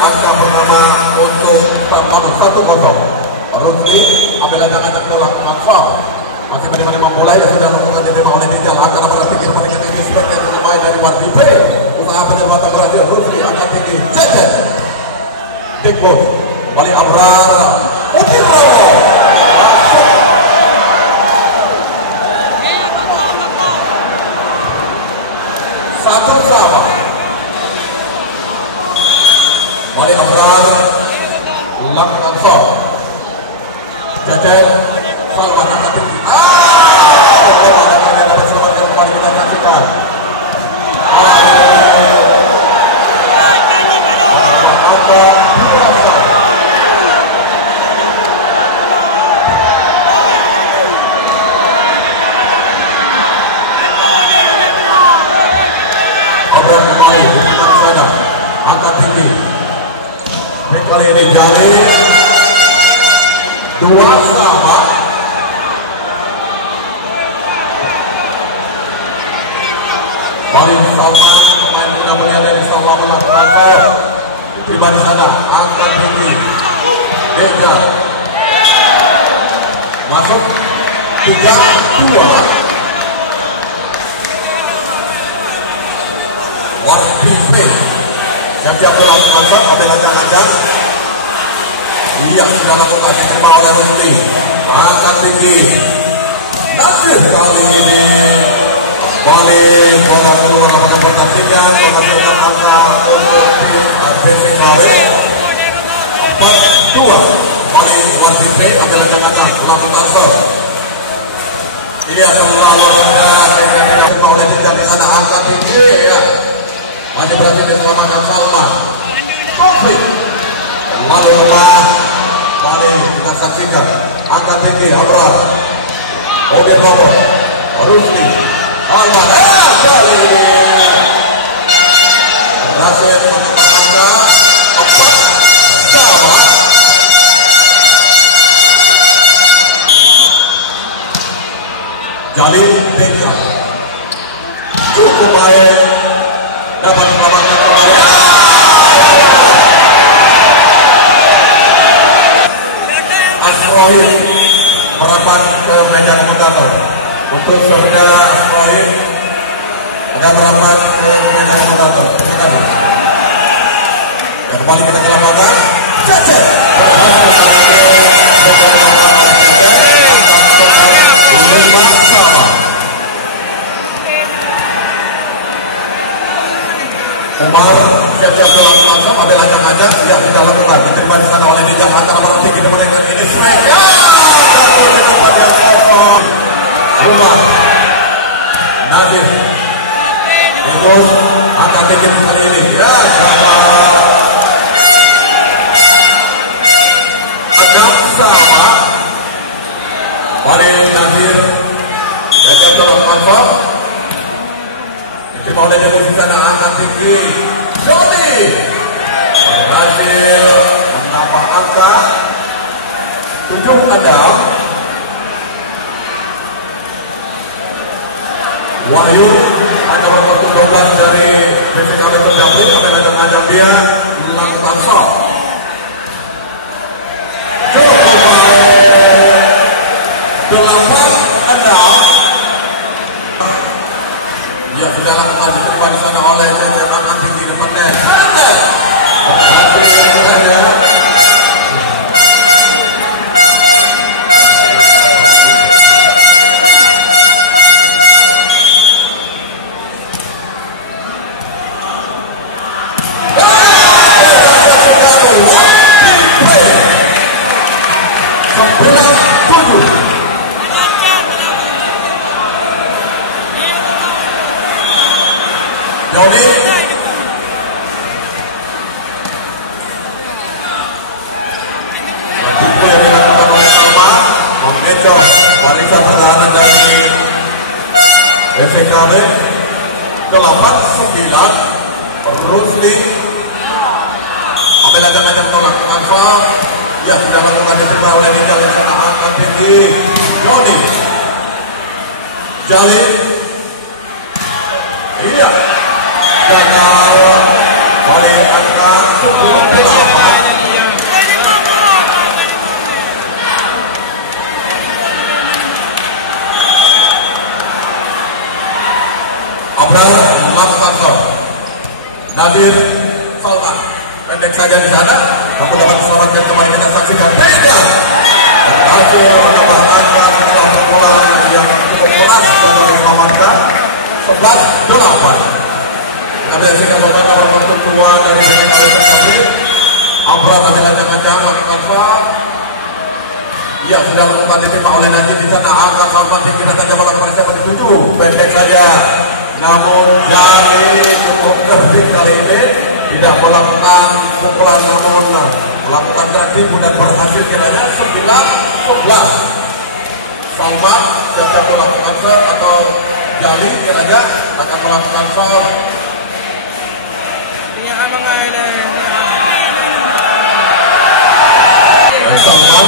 angka pertama untuk nomor 1-0. Rusli ambil anak-anak melakukan foul. Masih menerima bola yang sudah melakukan diterima oleh Dijal. Akan berarti pertandingan ini sebagai pemain dari Wardipe. Usaha penyelamatan berhasil. Rusli angkat tinggi. Cecet. Digbot. Wali Abrar. Utiro. Masuk. Satu sama. Wali Abrar lakukan foul. Cecet. Salman angkat tinggi. Dapat selamatkan kembali, kita saksikan. Angka 2-1. Abram kembali di depan sana. Angkat tinggi. Kali ini Jali 2-2. Paling Salman, pemain muda mulia dari Salman melakukan foul. Diterima di sana, angkat tinggi. Deja masuk 3-2. Wardipe siap-siap melakukan foul, ambil ancang-ancang. Iya, sudah lakukan, diterima oleh Rusli. Angkat tinggi. Nasir kali ini balik bola keluar lapangan pertandingan, menghasilkan angka untuk tim BPKB 4-2. Balik Wardipe ambil ancang-ancang lakukan foul. Iya, terlalu rendah sehingga tidak bisa oleh Dijal di sana. Angkat tinggi ya. Masih berhasil diselamatkan Salman. Konflik lalu lemah. Balik kita saksikan. Angkat tinggi Abrar. Obin Robot. Rusli. Salman. Kali ini berhasil mencetak angka 4-2. Jali Deja cukup baik, dapat selamatkan kembali. Asrohim merapat ke meja komentator untuk serda Asrohim akan merapat ke meja komentator. Dan kembali kita ke lapangan. Cecet Umar siap-siap melakukan langsung, ambil ancang-ancang, ya sudah lakukan, diterima di sana oleh Dijal. Akan berarti kita mendengar ini strike, ya jatuh dengan bagian kosong. Umar Nadir terus akan bikin kali ini, ya dapat 6-sama. Balik Nadir siap-siap melakukan foul. Diterima oleh Demo di sana, angkat tinggi. Joni berhasil menambah angka 7-6. Wahyu ada nomor 12 dari BPKB Pendamping, ambil ancang-ancang dia lakukan foul. Cukup 8-6. Ya sudah lakukan, diterima di sana oleh Cecep, angkat tinggi depan net. Berhasil ada. Joni Matipu yang dilakukan oleh Salman mengecoh barisan pertahanan dari BPKB. 8-9. Rusli ambil ancang-ancang melakukan foul. Ya sudah lakukan, diterima oleh Dijal yang kena angkat tinggi. Joni Jali. Iya gagal oleh angka 10. Abral Laksanto, Nadir Salman, pendek saja di sana, namun dapat disorotkan kembali kita saksikan beda. Hasil menambah angka setelah pukulan yang cukup keras untuk diselamatkan 11-8. Kami saksikan bagaimana nomor kedua dari Senegal tersebut. Abral ambil ancang-ancang melakukan foul. Ia sudah melakukan diterima oleh Nadir di sana. Angka Salman dikira saja malah siapa dituju, pendek saja. Namun Jali cukup cerdik kali ini, tidak melakukan pukulan namun melakukan dribbling dan berhasil kiranya 9-11. Salman siap-siap melakukan serve atau Jali kiranya akan melakukan foul. Salman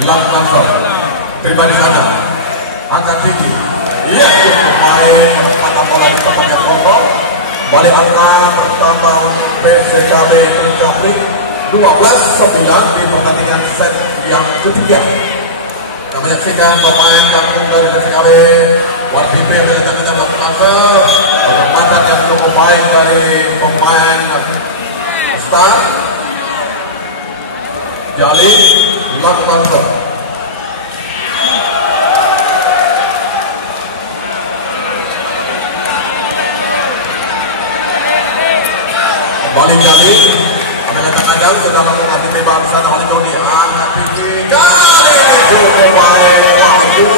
melakukan foul. Terima di sana. Angkat tinggi. Iya, pemain menempatkan bola di tempatnya Pokok. Balik angka pertama untuk PSKB Tungkapli 12-9 di pertandingan set yang ketiga. Kita menyaksikan pemain kampung dari PSKB Warpipe menjadi melakukan penempatan yang cukup baik dari pemain Star. Jali melakukan Balik Jali, ambil ancang-ancang sudah melakukan tembak di sana oleh Joni. Angkat tinggi, Jali cukup baik, Wahyu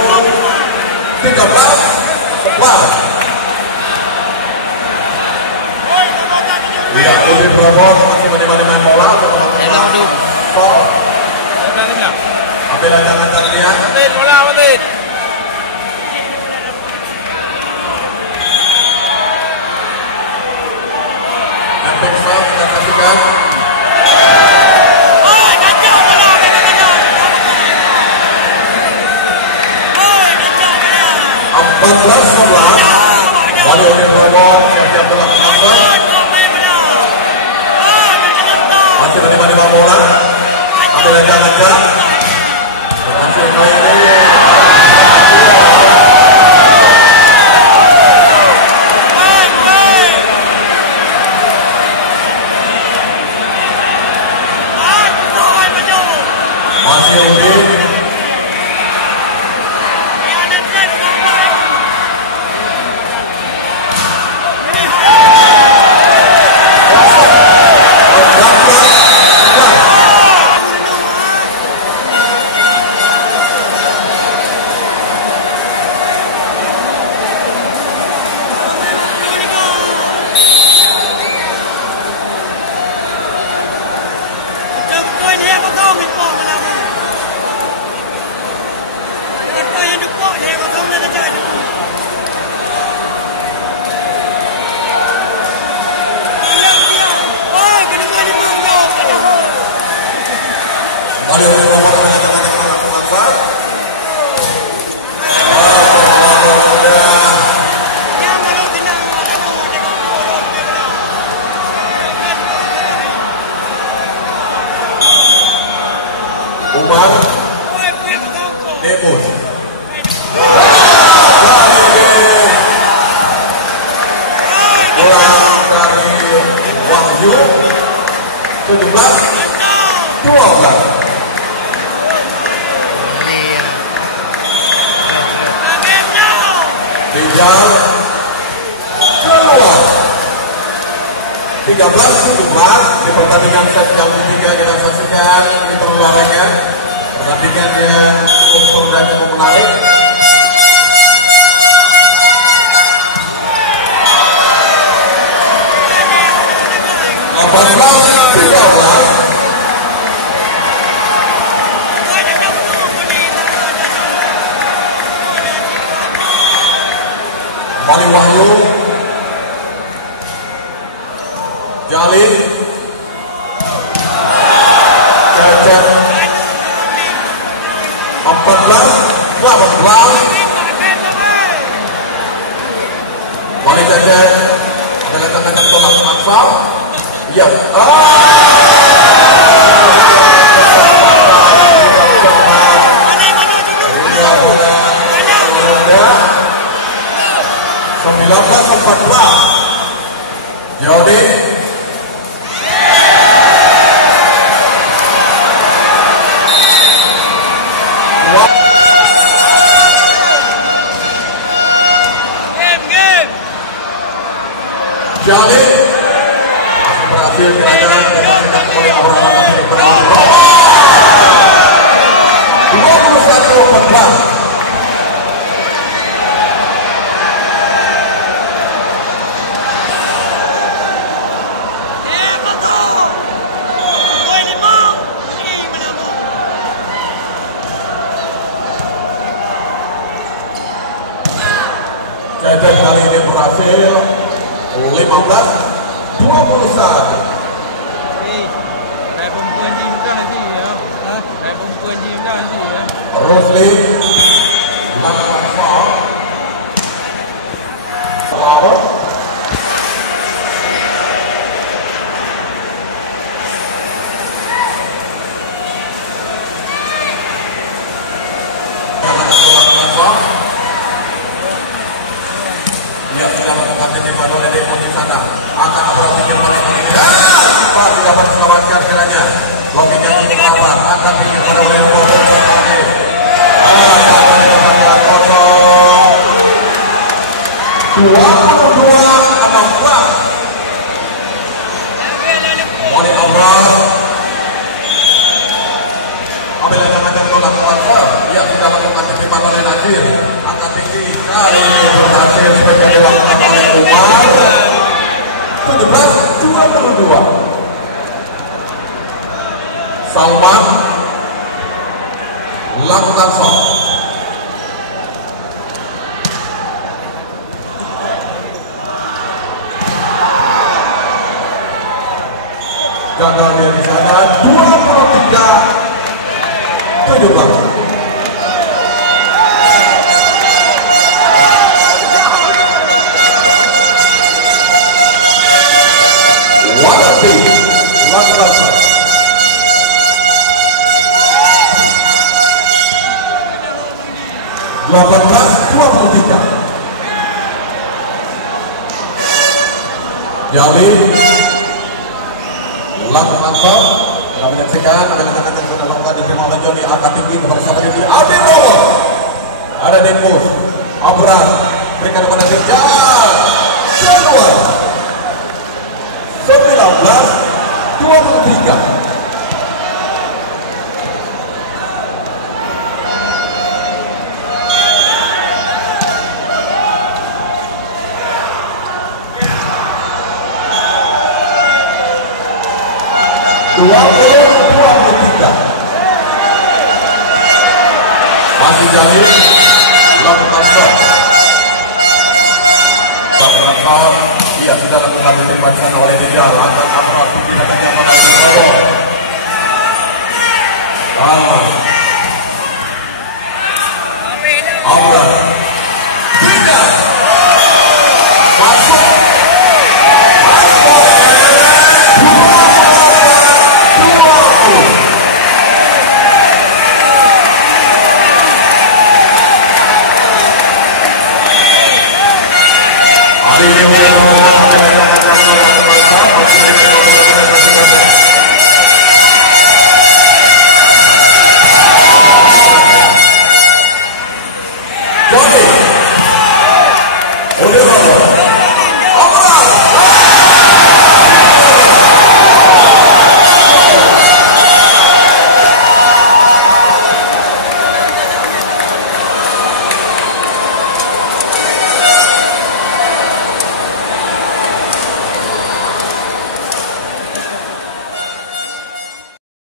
13-11. Iya, Udin Prabot masih menemani main bola untuk melakukan foul. Ambil ancang-ancang dia. Bola, Watin. Epic foul kita saksikan. 14-11. Wali Udin Prabot siap-siap melakukan. Masih menemani bola. Ambil ancang-ancang. Berhasil kali ini. Masih Udin. Wali Udin Prabot melakukan foul. Umar Debus. Bola dari Wahyu 17-12. Rijal keluar 13-17 di pertandingan set yang ketiga. Kita saksikan itu lawannya pertandingan yang cukup seru dan cukup menarik. Wali Wahyu Jalil Cecep 14-18. Wali Cecep mengatakan tolak maksal. Iya. 13-14. Jody Jody masih berhasil dilakukan oleh orang-orang asing pada 21-14. Cedek kali ini berhasil 15-21. Rusli melakukan foul. Flower akan operasi kembali pasti dapat diselamatkan kiranya. Logika cukup rapat akan tinggi pada wilayah botol tadi. Akan didapat kosong 22-16. Moni Allah apabila jangan tolak kuasa yang sudah melakukan titipan oleh Nadir akan tinggi kali ini berhasil sebagai dilakukan oleh Umar 17-22. Salman lakukan shot. Gagal dari sana 23-17. Wanapi lakukan shot. 18-23. Jadi lakukan shot. Kita menyaksikan akan sudah lakukan diterima oleh Jody angkat tinggi kepada siapa ini? Abi Rower. Ada Demus. Abrar berikan kepada Rijal. Januar 19-23. Masih jadi lakukan shot. Lakukan shot. Ia sudah lakukan ditembakkan oleh Rijal. Akan apa tinggi dan nyaman oleh Robot.